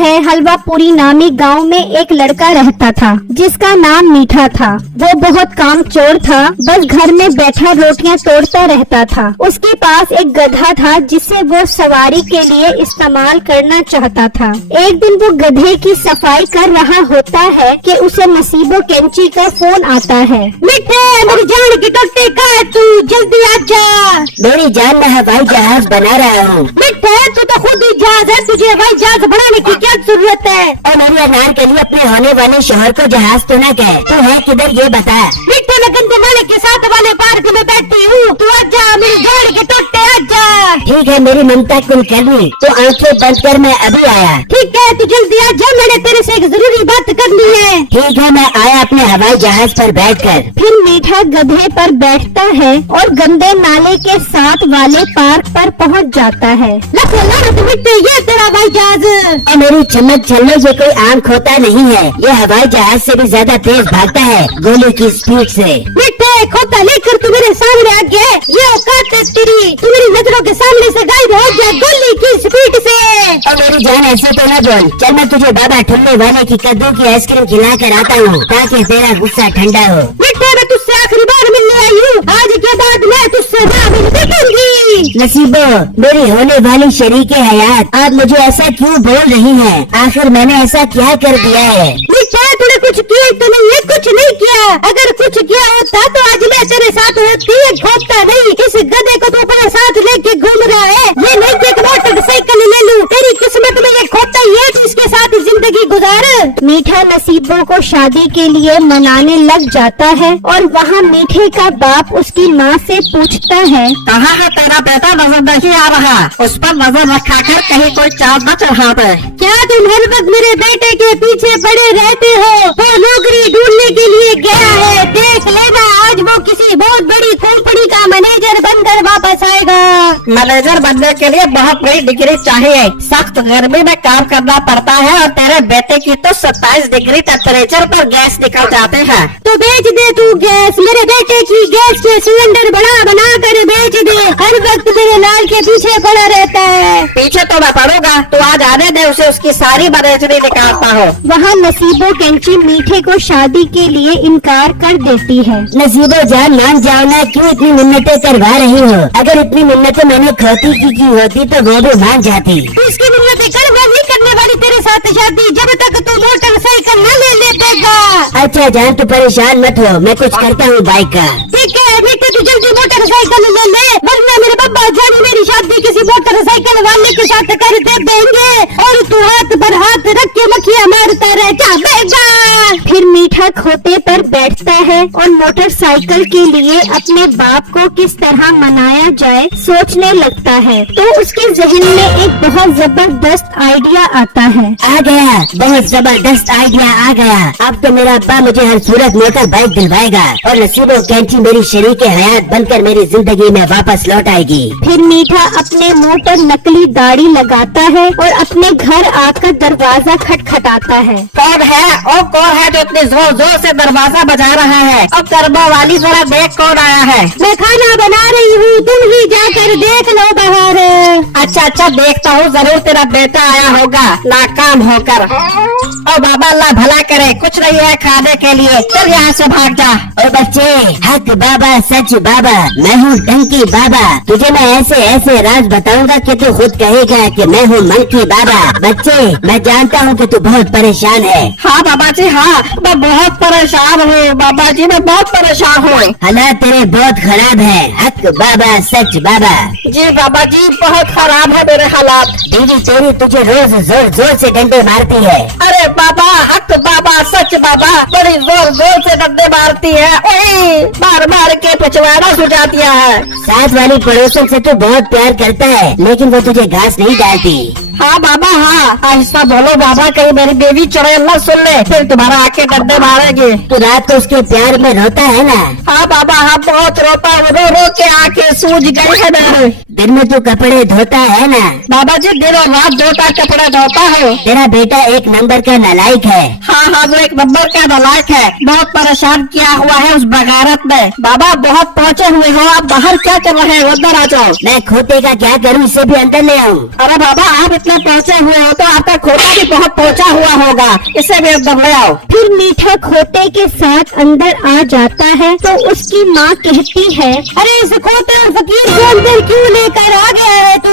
है हलवापुरी नामी गांव में एक लड़का रहता था जिसका नाम मीठा था। वो बहुत कामचोर था, बस घर में बैठा रोटियां तोड़ता रहता था। उसके पास एक गधा था जिसे वो सवारी के लिए इस्तेमाल करना चाहता था। एक दिन वो गधे की सफाई कर रहा होता है कि उसे नसीबो कैंची का फोन आता है। मीठे, मेरी जान की टोटी का तू जल्दी आजा। मेरी जान, मैं हवाई जहाज बना रहा हूँ। मीठे, तू तो खुद ही जहाज है, तुझे हवाई जहाज बनाने की क्या जरूरत है? और मेरी अनार के लिए अपने होने वाले शोहर को जहाज तो न कहे। तू है किधर ये बता। मीठे, मैं गंदे नाले के साथ वाले पार्क में बैठी हूँ, तू आजा, मेरी जान के टोटे आजा। ठीक है, मेरी ममता कुलकर्णी, तो आंखें बंद कर, मैं अभी आया। ठीक है, तू जल्दी आजा, मैंने तेरे से एक जरूरी बात करनी है। ठीक है, मैं आया अपने हवाई जहाज पर बैठकर। फिर मीठा गधे पर बैठता है और गंदे नाले के साथ वाले पार्क पर पहुंच जाता है। मिट्टी, ये तेरा हवाई जहाज। और मेरी चमक छल्लो, ये कोई आम खोता नहीं है, ये हवाई जहाज से भी ज्यादा तेज भागता है गोली की स्पीड से। मिट्टी, खोता लेकर तू मेरे सामने आ गया, ये औकात है तेरी, तू मेरी नजरों के सामने से गायब हो गया गोली की स्पीड से। और मेरी जान, ऐसे तो न बोल। चल, मैं तुझे बाबा ठुल्ले वाले की कद्दू की आइसक्रीम खिला कर आता हूँ ताकि तेरा गुस्सा ठंडा हो। मिट्टी, मैं तुझसे आखिरी बार मिलने आई हूँ, आज के बाद मैं तुझसे ना मिलूंगी। नसीबो, मेरी होने वाली शरीके हयात, आप मुझे ऐसा क्यों बोल रही हैं? आखिर मैंने ऐसा क्या कर दिया है? तूने कुछ किया तो नहीं है, कुछ नहीं किया। अगर कुछ किया होता तो आज मैं तेरे साथ होती, खोदता नहीं। इस गधे को तू अपने साथ लेके घूम रहा है, ये नहीं कि एक मोटरसाइकिल ले लूं। तेरी किस्मत में ये खोदता ही है, तो इसके साथ जिंदगी गुजार। मीठा नसीबो को शादी के लिए मनाने लग जाता है और वहाँ मीठे का बाप उसकी माँ से पूछता है, कहाँ है तेरा बेटा? नजर नहीं आ रहा, उस पर नजर रखा कर, कहीं कोई चाल न चढ़ा दे। क्या तुम हर वक्त मेरे बेटे के पीछे पड़े रहते हो? वो नौकरी ढूंढने के लिए गया है, देख लेना आज वो किसी बहुत बड़ी कंपनी का मैनेजर बनकर वापस आएगा। मैनेजर बनने के लिए बहुत बड़ी डिग्री चाहिए, सख्त गर्मी में काम करना पड़ता है, और तेरे बेटे की तो 27 डिग्री टेम्परेचर पर गैस निकल जाते हैं। तो बेच दे तू गैस, मेरे बेटे की गैस के सिलेंडर बना कर बेच दे। हर वक्त मेरे लाल के पीछे पड़ा रहता है। पीछे तो मैं पड़ूंगा, तू आज आने दे उसे, उसकी सारी मैनेजरी निकालता हो। वहाँ नसीबो कैंची मीठे को शादी के लिए इनकार कर देती है। नसीबो जान, मान जाओ ना, क्यों इतनी मिन्नतें करवा रही हो? अगर इतनी मिन्नतें मैंने खोती की होती तो वो भी मान जाती। तू इसकी मिन्नतें कर, मैं नहीं करने वाली तेरे साथ शादी जब तक तू मोटरसाइकिल न ले लेगा। अच्छा जान, तू परेशान मत हो, मैं कुछ करता हूँ बाइक का। ठीक है मीठे, तू जल्दी मोटरसाइकिल ले ले, वरना मेरे पापा जान मेरी शादी किसी मोटरसाइकिल वाले के साथ कर देंगे और तू हाथ पर हाथ रख के मक्खियाँ मारता रह जाएगा। फिर मीठा खोते पर बैठता है और मोटरसाइकिल के लिए अपने बाप को किस तरह मनाया जाए सोचने लगता है। तो उसके जहन में एक बहुत जबरदस्त आइडिया आता है। आ गया, बहुत जबरदस्त आइडिया आ गया। अब तो मेरा अब्बा मुझे हर सूरत मोटर बाइक दिलवाएगा और नसीबो कैंची मेरी शरीके हयात बनकर मेरी जिंदगी में वापस लौट आएगी। फिर मीठा अपने मुंह पर नकली दाढ़ी लगाता है और अपने घर आकर दरवाजा खटखटाता है। कौन है? ओ कौन है जो इतनी जोर जोर से दरवाजा बजा रहा है? अब करबा वाली, जरा देख कौन आया है। मैं खाना बना रही हूँ, तुम ही जाकर देख लो बाहर। अच्छा देखता हूँ, जरूर तेरा बेटा आया होगा नाकाम होकर। ओ बाबा, अल्लाह भला करे, कुछ नहीं है खाने के लिए, चल यहाँ से भाग जा। ओ बच्चे, हक बाबा सच बाबा, मैं हूँ टंकी बाबा। तुझे मैं ऐसे राज बताऊंगा कि तू खुद कहेगा कि मैं हूँ मंकी बाबा। बच्चे, मैं जानता हूँ कि तू बहुत परेशान है। हाँ बाबा जी, हाँ मैं बहुत परेशान हूँ बाबा जी, मैं बहुत परेशान हूँ। हालात तेरे बहुत खराब है, हक बाबा सच बाबा। जी बाबा जी, बहुत खराब है मेरे हालात। बीवी तेरी तुझे रोज जोर जोर से डंडे मारती है। अरे बाबा, हक बाबा सच बाबा, बड़ी जोर जोर से डंडे मारती है, मार मार के पिछवाड़ा सुझा दिया है। साथ वाली पड़ोसन से तू बहुत प्यार करता है, लेकिन वो तुझे घास नहीं डालती। हाँ बाबा, हाँ आहिस्ता बोलो बाबा, कहीं मेरी बेबी चुड़ैल न सुन ले, फिर तुम्हारा आके डंडे मारेगी। तू रात को उसके प्यार में रोता है ना? हाँ बाबा, हाँ बहुत रोता हूँ, रो रो के आके सूज गई है मेरी। दिन में तू कपड़े धोता है ना? बाबा जी दिनों रात धोता कपड़ा धोता हूँ। तेरा बेटा एक नंबर का नालायक है। हाँ हाँ, वो एक नंबर का नालायक है। बहुत परेशान किया हुआ है उस बगारत ने। बाबा बहुत पहुँचे हुए हो, आप बाहर क्या कर रहे हैं? अंदर आ जाओ। मैं खोते का क्या करूँ, इसे भी अंदर ले आऊँ? अरे बाबा, आप इतने पहुँचे हुए हो तो आपका खोता भी बहुत पहुँचा हुआ होगा, इसे भी अंदर ले आओ। फिर मीठा खोते के साथ अंदर आ जाता है तो उसकी माँ कहती है, अरे इस खोते और फकीर को अंदर क्यों लेकर आ गया है तू?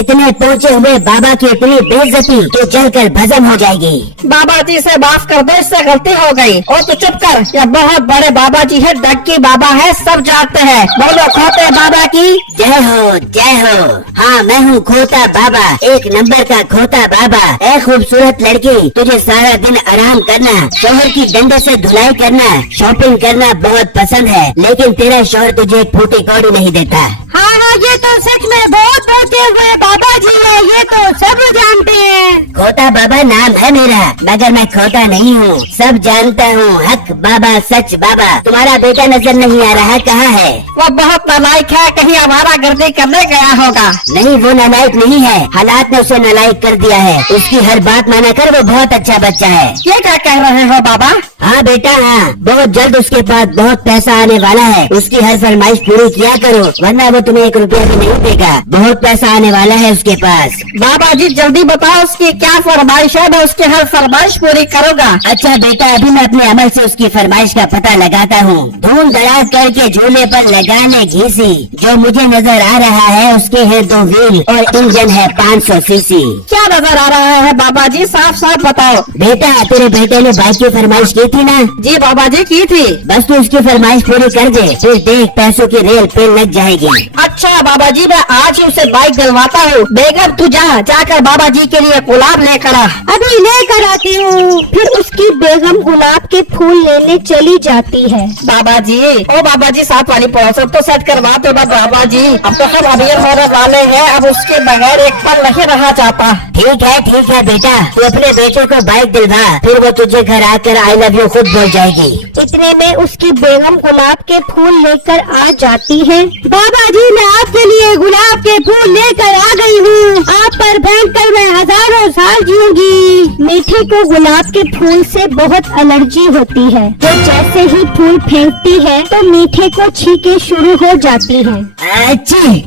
इतने पहुँचे हुए बाबा की इतनी बेइज्जती तो जलकर भस्म हो जाएगी। बाबा जी से माफ कर दो, इससे गलती हो गई। और तू चुप कर, ये बहुत बड़े बाबा जी है, डक्की बाबा है, सब जानते हैं। बोलो खोते बाबा की जय हो, जय हो। हाँ, मैं हूँ खोता बाबा, एक नंबर का खोता बाबा। ए खूबसूरत लड़की, तुझे सारा दिन आराम करना, शोहर की डंडे से धुलाई करना, शॉपिंग करना बहुत पसंद है, लेकिन तेरा शोहर तुझे एक फूटी कौड़ी नहीं देता। हाँ हाँ, ये तो सच में बहुत पहुँचे हुए बाबा जी है, ये तो सब जानते हैं। खोता बाबा नाम है मेरा, मगर मैं खोता नहीं हूँ, सब जानता हूँ। हक बाबा, सच बाबा। तुम्हारा बेटा नजर नहीं आ रहा, कहाँ है? वो बहुत नालायक है, कहीं हमारा गर्दी करने गया होगा। नहीं, वो नालायक नहीं है, हालात ने उसे नालायक कर दिया है। उसकी हर बात माना कर, वो बहुत अच्छा बच्चा है। ये क्या कह रहे हो बाबा? हाँ बेटा, हाँ, बहुत जल्द उसके पास बहुत पैसा आने वाला है, उसकी हर फरमाइश पूरी किया करो, वरना वो तुम्हें 1 रुपया भी नहीं देगा। बहुत पैसा आने वाला है उसके पास। बाबा जी जल्दी बताओ उसकी क्या फरमाइश है, मैं उसकी हर फरमाइश पूरी करूँगा। अच्छा बेटा, अभी मैं अपने अमल से उसकी फरमाइश का पता लगाता हूँ। धूम धड़ाक करके झूले पर लगाने घीसी, जो मुझे नजर आ रहा है उसके है 2 व्हील और इंजन है 500 सीसी। क्या नजर आ रहा है बाबा जी, साफ साफ बताओ। बेटा, तेरे बेटे ने बाइक की फरमाइश की थी ना? जी बाबा जी की थी। बस तू उसकी फरमाइश पूरी कर दे, फिर देख पैसों की रेल पे लग जाएगी। अच्छा बाबा जी, मैं आज ही उसे बाइक दिलवाता हूँ। बेगम तू जाकर बाबा जी के लिए गुलाब लेकर आ। अभी लेकर आती हूँ। फिर उसकी बेगम गुलाब के फूल लेने चली जाती है। बाबा जी, ओ बाबा जी, साथ वाली पड़ोसन तो सेट करवा दो ना बाबा जी, अब तो सब अमीर होने वाले हैं, अब उसके बगैर एक पल नहीं रहा जाता। ठीक है बेटा, तू अपने बेटे को बाइक दिलवा, फिर वो तुझे घर आकर आई लव यू खुद बोल जाएगी। इतने में उसकी बेगम गुलाब के फूल लेकर आ जाती है। बाबा जी, मैं आपके लिए गुलाब के फूल लेकर आ गई हूँ, आप पर बैठ कर मैं हजारों साल जीऊंगी। मीठे को गुलाब के फूल से बहुत एलर्जी होती है, वो जैसे ही फूल फेंकती है तो मीठे को छींके शुरू हो जाती है। अच्छी।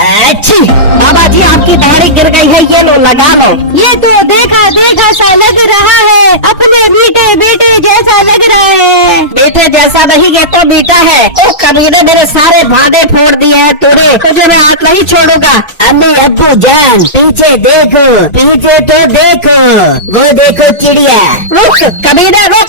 बाबा जी आपकी दाढ़ी गिर गई है, ये लो लगा लो। ये तो देखा सा लग रहा है, अपने बेटे जैसा लग रहा है। बेटे जैसा नहीं, ये तो बेटा है। ओ कमीने, मेरे सारे भादे फोड़ दिए हैं तूने, तुझे मैं हाथ नहीं छोड़ूंगा। अम्मी अब्बू जान, पीछे देखो, पीछे तो देखो, वो देखो चिड़िया। रुक कमीने, रुक।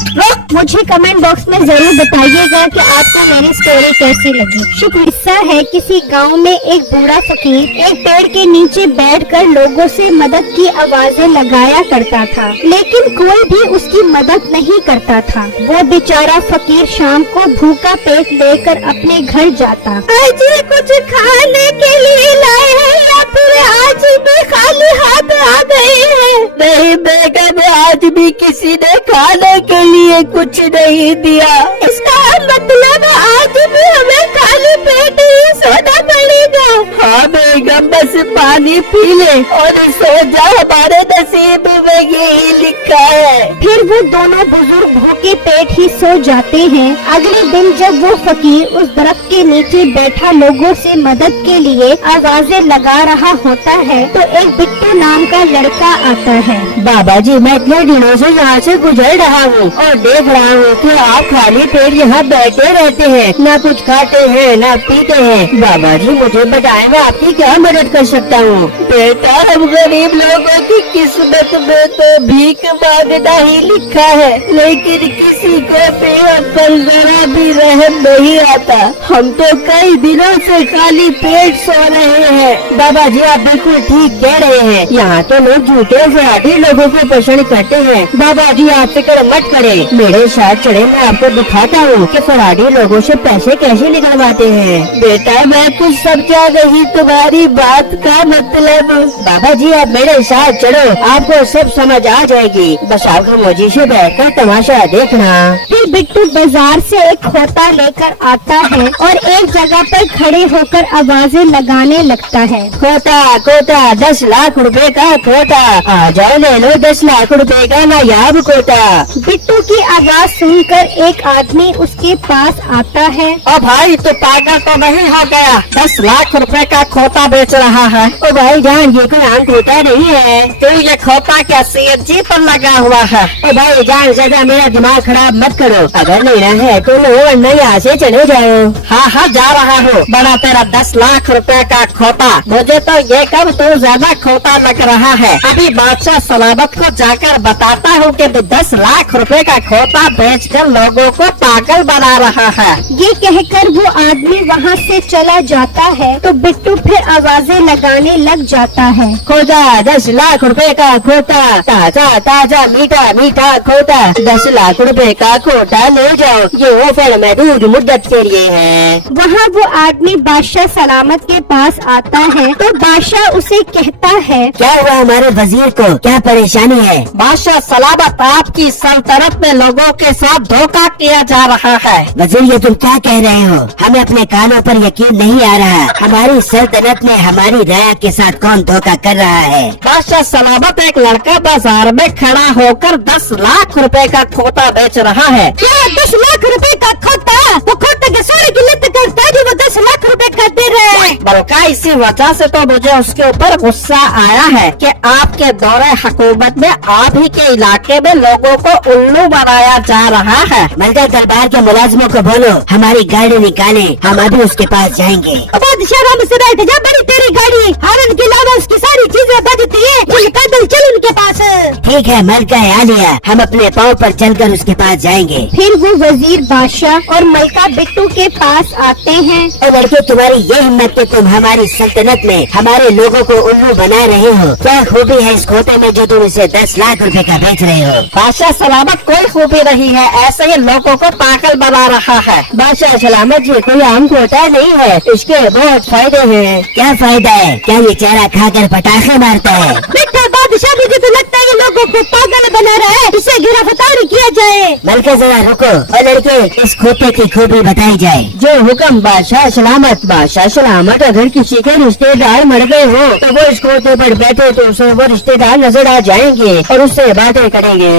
मुझे कमेंट बॉक्स में जरूर बताइएगा कि आपको मेरी स्टोरी कैसी लगी। शुक्रिया है, किसी गांव में एक बूढ़ा फकीर एक पेड़ के नीचे बैठकर लोगों से मदद की आवाजें लगाया करता था, लेकिन कोई भी उसकी मदद नहीं करता था। वो बेचारा फकीर शाम को भूखा पेट लेकर अपने घर जाता। आज कुछ खाने के लिए लाए हैं या फिर आज भी खाली हाथ आ गए हैं? नहीं बेगम, आज भी किसी ने खाने के लिए कुछ नहीं दिया। इसका मतलब आज भी हमें खाली पेट ही सोना पड़ेगा। हाँ बेगम, बस पानी पी ले और सो जा, हमारे नसीब में यही लिखा है। फिर वो दोनों बुजुर्ग भूखे पेट ही सो जाते हैं। अगले दिन जब वो फकीर उस दरख्त के नीचे बैठा लोगों से मदद के लिए आवाजें लगा रहा होता है तो एक बिट्टू नाम का लड़का आता है। बाबा जी, मैं इतने दिनों से यहाँ से गुजर रहा हूँ और देख रहा हूँ कि आप खाली पेट यहाँ बैठे रहते हैं, ना कुछ खाते हैं ना पीते हैं। बाबा जी मुझे बताएं, मैं आपकी क्या मदद कर सकता हूँ? बेटा, हम गरीब लोगों की किस्मत में तो भीख मांगना ही लिखा है, लेकिन किसी को भी हम पर जरा भी रहम नहीं आता। हम तो कई दिनों से खाली पेट सो रहे हैं। बाबा जी, आप बिल्कुल ठीक कह रहे हैं, यहाँ तो लोग झूठे फराडी लोगों को पसंद करते हैं। बाबा जी, आप फिक्र मत करें, मेरे साथ चढ़े, मैं आपको दिखाता हूँ कि फराडी लोगों से पैसे कैसे निकलवाते हैं। बेटा, मैं कुछ समझा नहीं तुम्हारी बात का मतलब। बाबा जी, आप मेरे साथ चलो, आपको सब समझ आ जाएगी, बस आप मुझे से बैठकर तमाशा देखना। फिर बिट्टू बाजार से एक खोता लेकर आता है और एक जगह पर खड़े होकर आवाजें लगाने लगता है। खोता खोता 10 लाख रुपए का खोता, आ जाओ ले लो 10 लाख रुपए का नायाब खोता। बिट्टू की आवाज सुनकर एक आदमी उसके पास आता है। ओ भाई तू पागल तो नहीं हो गया? 10 लाख रुपए का खोता बेच रहा है। ओ भाई जान ये कोई आम खोता नहीं है। तो ये खोता क्या CNG पर लगा हुआ है? ओ भाई जान ज्यादा मेरा दिमाग खराब मत करो, अगर लेना है तो लो वरना यहाँ से चले जाओ। हाँ हाँ जा रहा हूँ। बड़ा तेरा 10 लाख रुपए का खोता, मुझे तो ये कब तो ज्यादा खोता लग रहा है। अभी बादशाह सलामत को जाकर बताता हूँ कि तू 10 लाख रुपए का खोता बेचकर लोगों को पागल बना रहा है। ये कहकर वो आदमी वहाँ से चला जाता है तो बिट्टू फिर आवाजें लगाने लग जाता है। खोता 10 लाख रुपए का खोता, ताजा ताजा मीठा मीठा खोता, 10 लाख रुपए का खोता ले जाओ, ये ऑफर महदूद मुद्दत के लिए है। वहाँ वो आदमी बादशाह सलामत के पास आता है तो बादशाह उसे कहता है, क्या हुआ हमारे वजीर को, क्या परेशानी है? बादशाह सलामत, आपकी सल्तनत में लोगों के साथ धोखा किया जा रहा है। वजीर ये तुम क्या कह रहे हो? हमें अपने कानों पर यकीन नहीं आ रहा। हमारी सल्तनत में हमारी राय के साथ कौन धोखा कर रहा है? बादशाह सलामत, एक लड़का बाजार में खड़ा होकर 10 लाख रुपए का खोता बेच रहा है। क्या 10 लाख रुपए का खोता? वो खोता के सोने की लत करता है जो वो 10 लाख रुपए का दे रहे हैं। बल्कि इसी वजह से तो मुझे उसके ऊपर गुस्सा आया है कि आपके दौरे हुकूमत में आप ही के इलाके में लोगों को उल्लू बनाया जा रहा है। मलका दरबार के मुलाजिमों को बोलो हमारी गाड़ी निकाले, हम अभी उसके पास जाएंगे। बादशाह राम से बैठ जा, बड़ी तेरी गाड़ी, हारन के अलावा उसकी सारी चीजें बजती है, चल पैदल चल उनके पास। ठीक है मलका आलिया, हम अपने पाँव पर चलकर उसके पास जाएंगे। फिर वो वजीर बादशाह और मलका बिट्टू के पास आते हैं। और लड़के तुम्हारी ये हिम्मत कि तुम हमारी सल्तनत में हमारे लोगों को उल्लू बना रहे हो, क्या खूबी है इस खोते में जो तुम इसे 10 लाख रुपए का बेच रहे हो? बादशाह सलामत, कोई खूबी नहीं है, ऐसे ही लोगों को पागल बना रहा है। बादशाह सलामत जी कोई आम खोता नहीं है, इसके बहुत फायदे हैं। क्या फायदा है? क्या ये चारा खाकर पटाखे मारता है? बेटा बादशाह, मुझे तो लगता है ये लोगों को पागल बना रहा है, इसे गिरफ्तार किया जाए। मलका जरा रुको और लड़के इस खोते की खूबी बताई जाए। जो हुक्म बादशाह सलामत। बादशाह सलामत, अगर किसी के रिश्तेदार मर गए हो तो वो इस खोते पर बैठे तो उसे वो रिश्तेदार नजर आ जाएंगे और उससे बातें करेंगे।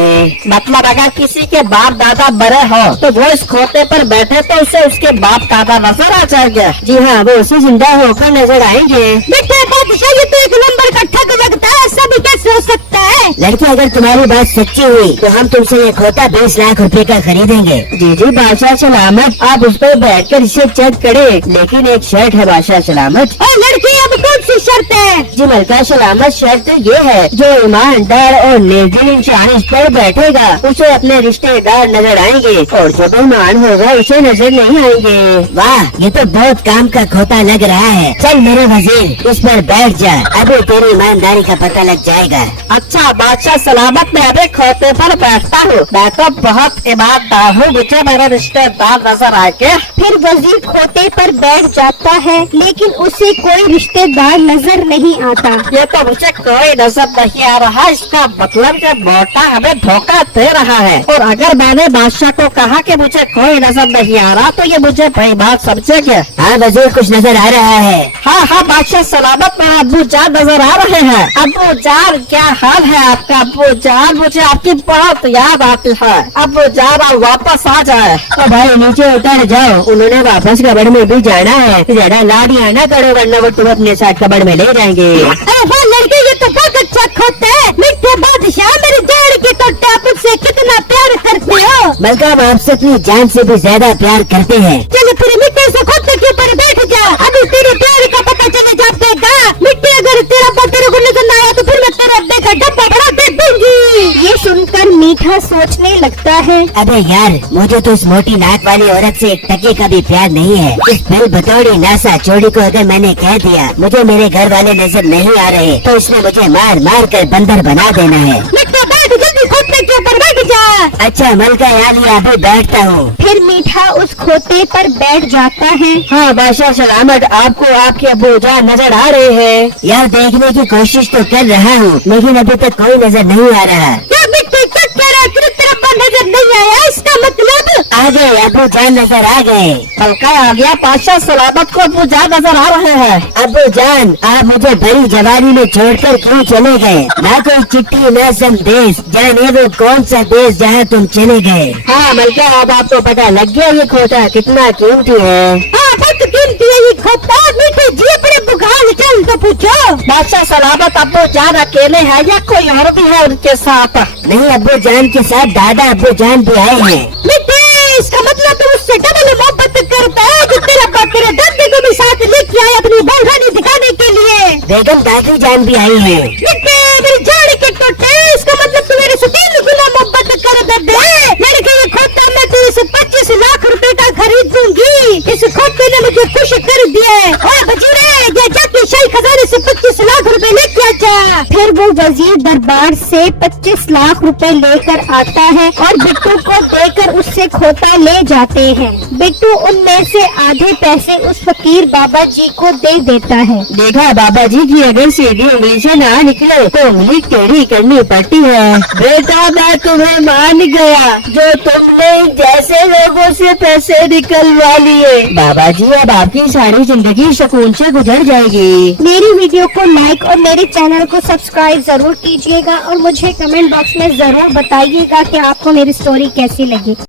मतलब अगर किसी के बाप दादा बड़े हो तो वो इस खोते पर बैठे तो उसे उसके बाप दादा नजर आ जाएंगे। जी हाँ, वो उसे जिंदा होकर नजर आएंगे। बेटा बादशाह, ये तो एक नंबर का ठग लगता है, सभी कैसे हो सकता है? लड़के अगर तुम्हारी बात सच्ची हुई तो हम तुमसे ये खोता 20 लाख रुपए का खरीदेंगे। जी जी बादशाह सलामत, आप उस पर बैठ कर इसे चेक करें, लेकिन एक शर्त है बादशाह सलामत। और लड़की अब कौन सी शर्त है? जी मलका सलामत, शर्त ये है जो ईमानदार और निर्दिल इंसान इस पर बैठेगा उसे अपने रिश्तेदार नजर आएंगे और जो बेईमान होगा उसे नजर नहीं आएंगे। वाह, ये तो बहुत काम का खोता लग रहा है। चल मेरे वजीर इस पर बैठ जा, अभी तेरी ईमानदारी का पता लग जाएगा। अच्छा बादशाह सलामत, मैं अभी खोते पर बैठता हूँ। मैं तो बहुत ईमानदार हूँ, मुझे मेरे रिश्तेदार नजर आएंगे। फिर वजीर खोते पर बैठ जाता है लेकिन उसे कोई रिश्तेदार नजर नहीं आता। ये तो मुझे कोई नजर नहीं आ रहा, इसका मतलब कि मोटा हमें धोखा दे रहा है। और अगर मैंने बादशाह को कहा कि मुझे कोई नजर नहीं आ रहा तो ये मुझे बेईमान समझेंगे। हाँ वजीर, कुछ नजर आ रहा है। हाँ हाँ बादशाह सलामत, मेरे अब्बू जान नजर आ रहे हैं। अब्बू जान, क्या हाल है आपका? अब्बू जान, मुझे आपकी बहुत याद आती है। अब्बू जान, आप वापस आ जाए। तो भाई नीचे उतर जाओ, उन्होंने वापस कबड़ में भी जाना है। ज्यादा लाड़ियाँ न करो वरना वो तुम अपने साथ कबड़ में ले जाएंगे। अरे वाह लड़के, ये तो बहुत अच्छा खोता है। मिठे बादशाह, मेरी जान की तो आप मुझसे कितना प्यार करते हो। बल्कि हम आपसे अपनी जान से भी ज्यादा प्यार करते हैं। चलो फिर मिट्टी से खोते के ऊपर बैठ जा, अभी तेरे प्यार का पता चले जाएगा। मिट्टी अगर तेरा तेरे को नजर न आया तो फिर मैं तेरा अड्डे का डब्बा बड़ा दे दूंगी। ये सुनकर मीठा सोचने लगता है, अबे यार, मुझे तो इस मोटी नाक वाली औरत से एक टके का भी प्यार नहीं है। इस बिल बतौड़ी नासा चोरी को अगर मैंने कह दिया मुझे मेरे घर वाले नजर नहीं आ रहे तो इसने मुझे मार मार कर बंदर बना देना है। मिट्टी बैठ, जल्दी खोते के ऊपर बैठ जा। अच्छा मलका यालिया, अभी बैठता हूँ। फिर मीठा उस खोते पर बैठ जाता है। हाँ बादशाह सलामत, आपको आपके अब्बू जान नजर आ रहे हैं? यार देखने की कोशिश तो कर रहा हूँ लेकिन अभी तक कोई नजर नहीं आ रहा। क्या मिट्टी चेक कर रहा है, तेरा नजर नहीं आया? इसका मतलब आ गए अबू जान नजर आ गए। हल्का आ गया बादशाह सलामत को अबू जान नजर आ रहे हैं। अबू जान आप मुझे बड़ी जवानी में छोड़कर क्यों चले गए? ना कोई चिट्ठी न संदेश, जाने वो कौन सा देश जहाँ तुम चले गए। हाँ मलका अब आपको पता लग गया ये खोता कितना कीमती है। हाँ बहुत कीमती है ये खोता। मीठे जी अपने बुखार चल तो पूछो। बादशाह सलामत अबू जान अकेले है या कोई और भी है उनके साथ? नहीं अबू जान के साथ दादा अबू जान भी आए हैं। मीठे इसका मतलब तुम उससे डबल मोहब्बत करता है जो तेरा बाप तेरे दादी को भी साथ लेके आए अपनी बलहानी दिखाने के लिए। बेगम दादी जान भी आई हैं। मीठे मेरी जान के टोटे इसका मतलब तू मेरे से 3 गुना मोहब्बत कर दे। लड़के ये खोता मैं तेरे से 25 लाख रुपए का खरीद दूंगी। इस खोते ने मुझे खुश कर दिया है। और बजीरे ये जाके शाही खजाने से 25 लाख रुपए लेके आजा। फिर वो वजीर दरबार से 25 लाख रुपए लेकर आता है और बिट्टू को देकर उससे खोता ले जाते हैं। बिट्टू उनमें से आधे पैसे उस फकीर बाबा जी को दे देता है। देखा बाबा जी की अगर सीधी उंगली से ना निकले तो उंगली टेढ़ी करनी पड़ती है। बेटा मैं तुम्हें मान गया जो तुमने जैसे लोगों से पैसे निकलवा लिए। बाबा जी अब आपकी सारी जिंदगी सुकून से गुजर जाएगी। मेरी वीडियो को लाइक और मेरे चैनल को सब्सक्राइब जरूर कीजिएगा और मुझे कमेंट बॉक्स में जरूर बताइएगा कि आपको मेरी स्टोरी कैसी लगी।